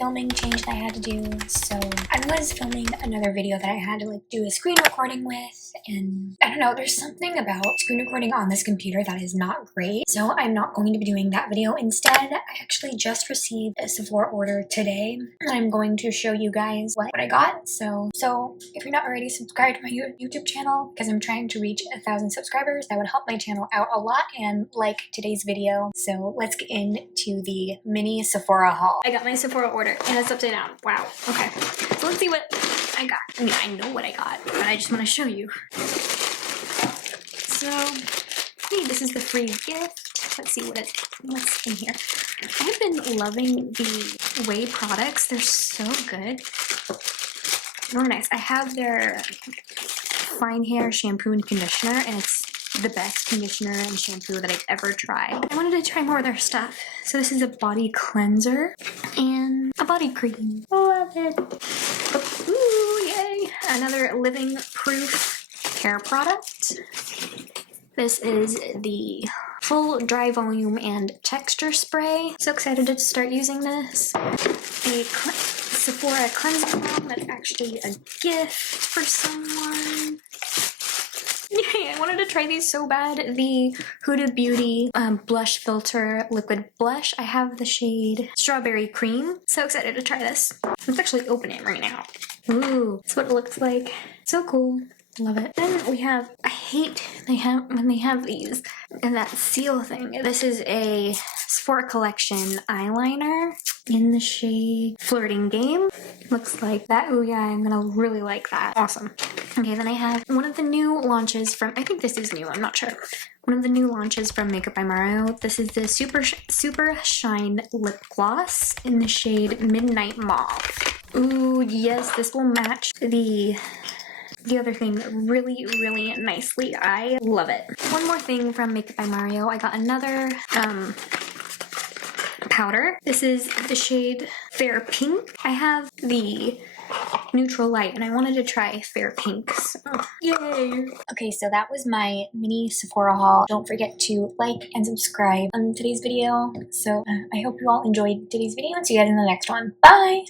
filming change that I had to do. So I was filming another video that I had to like do a screen recording with, and I don't know, there's something about screen recording on this computer that is not great. So I'm not going to be doing that video. Instead, I actually just received a Sephora order today, and I'm going to show you guys what I got. So if you're not already subscribed to my YouTube channel, because I'm trying to reach 1,000 subscribers, that would help my channel out a lot, and like today's video. So let's get into the mini Sephora haul. I got my Sephora order and it's upside down. Wow. Okay. So let's see what I got. I mean, I know what I got, but I just want to show you. So, hey, this is the free gift. Let's see what's in here. I have been loving the Whey products. They're so good. Really nice. I have their fine hair shampoo and conditioner, and it's the best conditioner and shampoo that I've ever tried. I wanted to try more of their stuff. So this is a body cleanser and a body cream. Love it. Ooh, yay. Another living proof hair product. This is the full dry volume and texture spray. So excited to start using this. A Sephora cleansing balm that's actually a gift for someone. Yay, I wanted to try these so bad. The Huda Beauty blush filter liquid blush. I have the shade Strawberry Cream. So excited to try this. Let's actually open it right now. Ooh, that's what it looks like. So cool. Love it. Then we have, I hate when they have these and that seal thing. This is a Sephora Collection eyeliner in the shade Flirting Game. Looks like that. Oh yeah, I'm gonna really like that. Awesome. Okay, then I have one of the new launches from, I think this is new, I'm not sure. One of the new launches from Makeup by Marion. This is the Super Shine lip gloss in the shade Midnight Mauve. Ooh, yes, this will match the other thing really, really nicely. I love it. One more thing from Makeup by Marion. I got another powder. This is the shade Fair Pink. I have the neutral light and I wanted to try Fair Pink. So yay! Okay, so that was my mini Sephora haul. Don't forget to like and subscribe on today's video. So I hope you all enjoyed today's video and see you guys in the next one. Bye!